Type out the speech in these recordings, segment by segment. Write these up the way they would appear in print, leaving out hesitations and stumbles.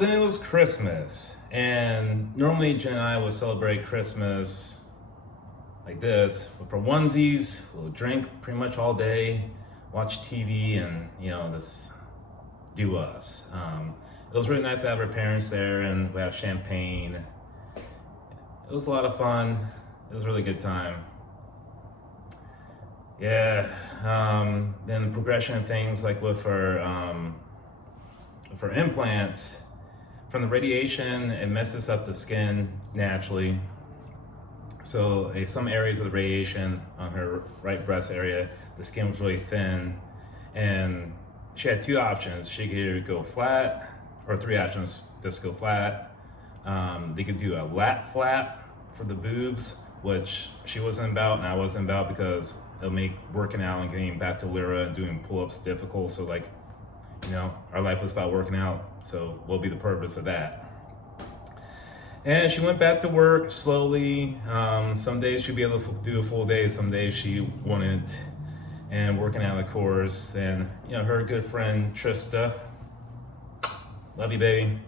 Then it was Christmas, and normally Jen and I would celebrate Christmas like this for onesies. We'll drink pretty much all day, watch TV, and just do us. It was really nice to have her parents there, and we have champagne. It was a lot of fun. It was a really good time. Yeah. Then the progression of things, like with her implants. From the radiation, it messes up the skin naturally. So some areas of the radiation on her right breast area, the skin was really thin, and she had two options. She could either go flat, or three options: just go flat. They could do a lat flap for the boobs, which she wasn't about, and I wasn't about, because it'll make working out and getting back to Lyra and doing pull-ups difficult. So our life was about working out, so what will be the purpose of that? And she went back to work slowly. Some days she'd be able to do a full day, some days she wouldn't, and working out, of course. And her good friend Trista, love you, baby,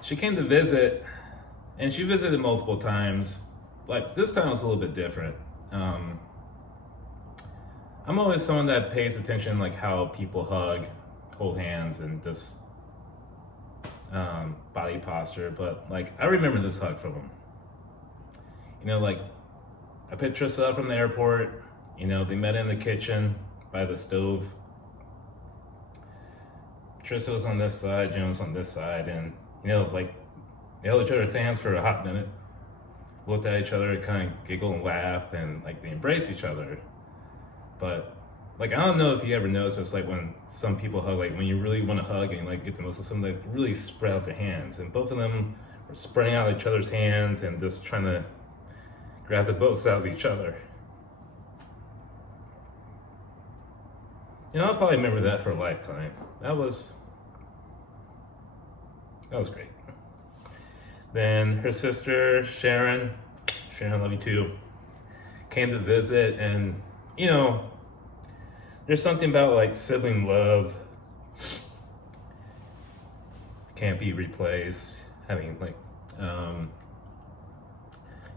she came to visit, and she visited multiple times. Like, this time was a little bit different. I'm always someone that pays attention, like how people hug, hold hands, and just body posture. But I remember this hug from him. I picked Trista up from the airport. They met in the kitchen by the stove. Trista was on this side, Jen was on this side, and they held each other's hands for a hot minute, looked at each other, kind of giggle and laugh, and they embraced each other. But I don't know if you ever notice this, when some people hug, when you really want to hug and get the most of something, they really spread out their hands, and both of them were spreading out each other's hands and just trying to grab the both out of each other. I'll probably remember that for a lifetime. That was great. Then her sister Sharon, love you too, came to visit, and there's something about sibling love can't be replaced. Having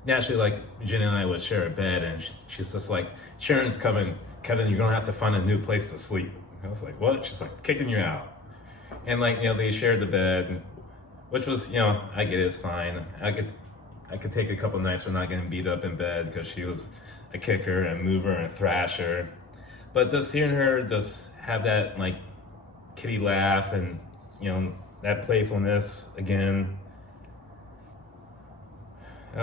naturally, Jen and I would share a bed, and she's just like, Sharon's coming, Kevin, you're gonna have to find a new place to sleep. I was like, what? She's like, kicking you out. And they shared the bed, which was, I get it, it's fine. I could take a couple nights for not getting beat up in bed, because she was a kicker and mover and thrasher. But just hearing her just have that kitty laugh, and that playfulness again, it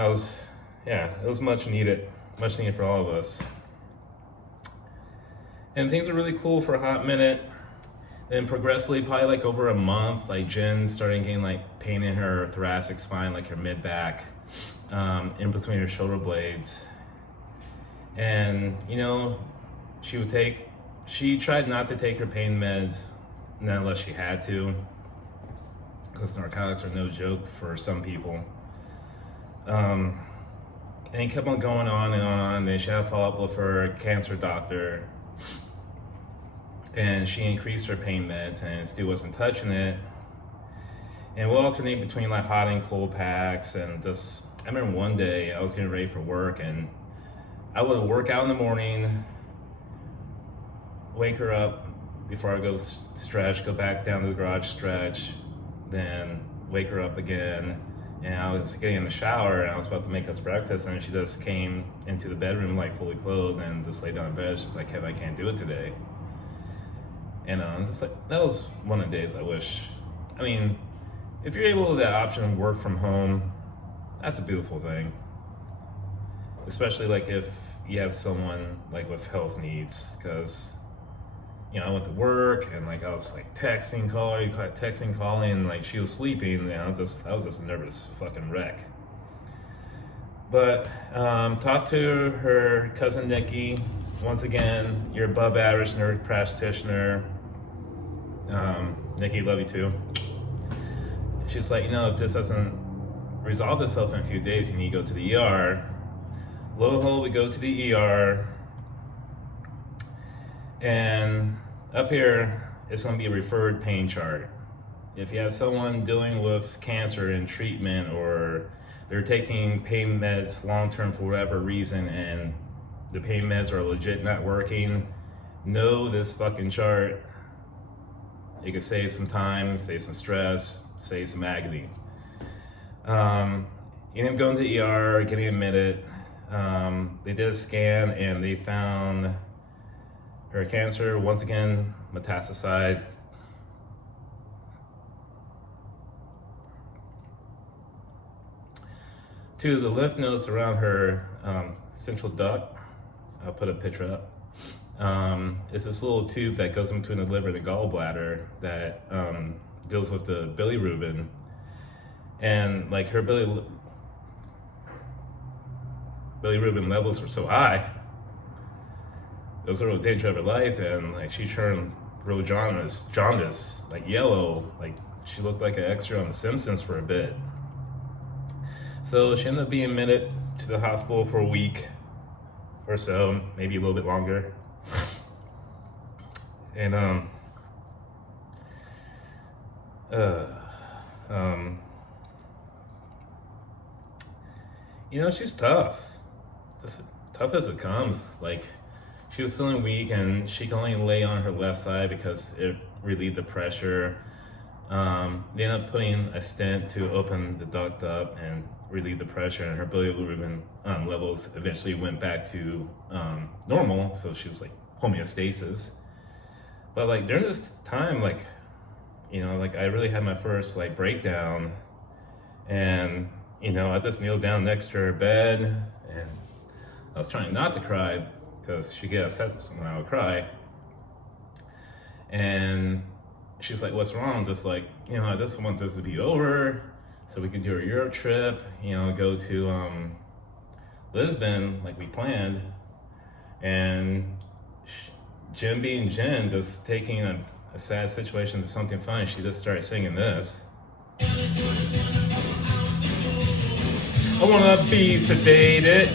was much needed for all of us. And things were really cool for a hot minute. Then progressively, probably over a month, Jen started getting pain in her thoracic spine, her mid back, in between her shoulder blades. And she tried not to take her pain meds, not unless she had to, because narcotics are no joke for some people. And it kept on going on and on. Then she had a follow-up with her cancer doctor, and she increased her pain meds and still wasn't touching it. And we'll alternate between hot and cold packs, and just, I remember one day I was getting ready for work, and I would work out in the morning, wake her up before I go stretch, go back down to the garage, stretch, then wake her up again. And I was getting in the shower, and I was about to make us breakfast, and she just came into the bedroom fully clothed and just laid down in bed. She's like, Kevin, I can't do it today. And it's just that was one of the days I wish. If you're able to have that option to work from home, that's a beautiful thing. Especially if you have someone with health needs, because I went to work, and I was texting, calling, and she was sleeping, and I was just a nervous fucking wreck. But talked to her cousin Nikki. Once again, your above average nerd practitioner. Nikki, love you too. She's like, if this doesn't resolve itself in a few days, you need to go to the ER. Lo and behold, we go to the ER, and up here it's going to be a referred pain chart. if you have someone dealing with cancer in treatment, or they're taking pain meds long-term for whatever reason, and the pain meds are legit not working, know this fucking chart. It could save some time, save some stress, save some agony. Ended up going to the ER, getting admitted. They did a scan and they found her cancer, once again, metastasized. To the lymph nodes around her central duct. I'll put a picture up. It's this little tube that goes in between the liver and the gallbladder that deals with the bilirubin. And like her bilirubin levels were so high, it was a real danger of her life, and like she turned real jaundice, like yellow, like she looked like an extra on The Simpsons for a bit. So she ended up being admitted to the hospital for a week or so, maybe a little bit longer. And you know, she's tough. Just tough as it comes. Like, she was feeling weak and she could only lay on her left side because it relieved the pressure. They ended up putting a stent to open the duct up and relieve the pressure, and her bilirubin levels eventually went back to normal, so she was like homeostasis. But like during this time, like, you know, like I really had my first like breakdown, and you know, I just kneeled down next to her bed and I was trying not to cry because she gets upset when I would cry. And she's like, "What's wrong?" Just like, you know, I just want this to be over so we could do a Europe trip, you know, go to Lisbon like we planned. And Jen being Jen, just taking a sad situation to something funny, she just started singing this. I wanna be sedated.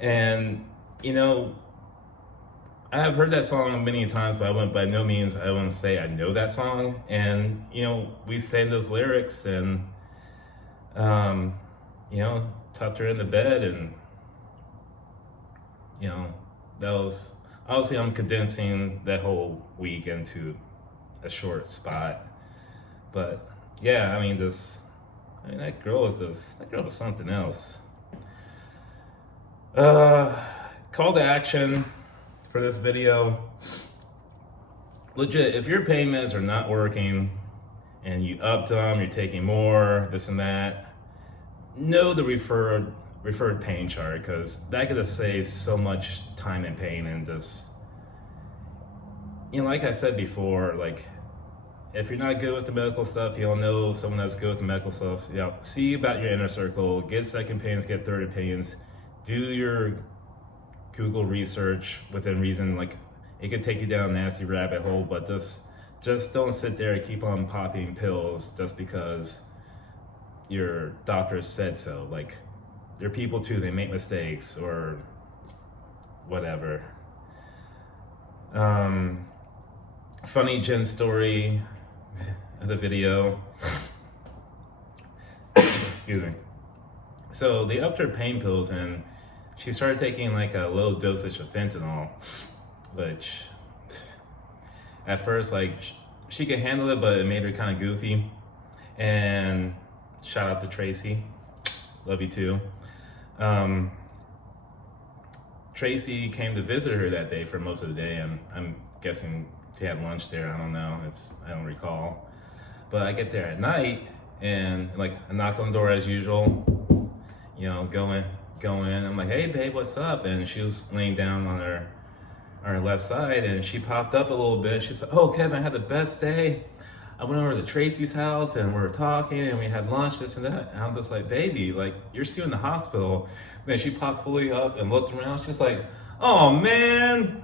And, you know, I have heard that song many times, but by no means I wouldn't say I know that song. And, you know, we sang those lyrics and, you know, tucked her in the bed, and, you know, that was, obviously I'm condensing that whole week into a short spot. But yeah, I mean, that girl was something else. Call to action for this video. Legit, if your pain meds are not working and you upped them, you're taking more, this and that, know the referred pain chart, because that could just save so much time and pain. And just, you know, like I said before, like, if you're not good with the medical stuff, you'll know someone that's good with the medical stuff. You know, see about your inner circle, get second opinions, get third opinions, do your Google research within reason. Like, it could take you down a nasty rabbit hole, but just don't sit there and keep on popping pills just because your doctor said so. Like, they're people too, they make mistakes or whatever. Funny Jen story of the video. Excuse me. So they upped her pain pills and she started taking like a low dosage of fentanyl, which at first, like, she could handle it, but it made her kind of goofy. And shout out to Tracy, love you too. Tracy came to visit her that day for most of the day, and I'm guessing she had lunch there. I don't know, I don't recall. But I get there at night and like I knock on the door as usual, you know, go in. I'm like, "Hey babe, what's up?" And she was laying down on her left side, and she popped up a little bit. She said, "Oh Kevin, I had the best day. I went over to Tracy's house and we were talking and we had lunch, this and that." And I'm just like, "Baby, like, you're still in the hospital." And then she popped fully up and looked around. She's like, "Oh man,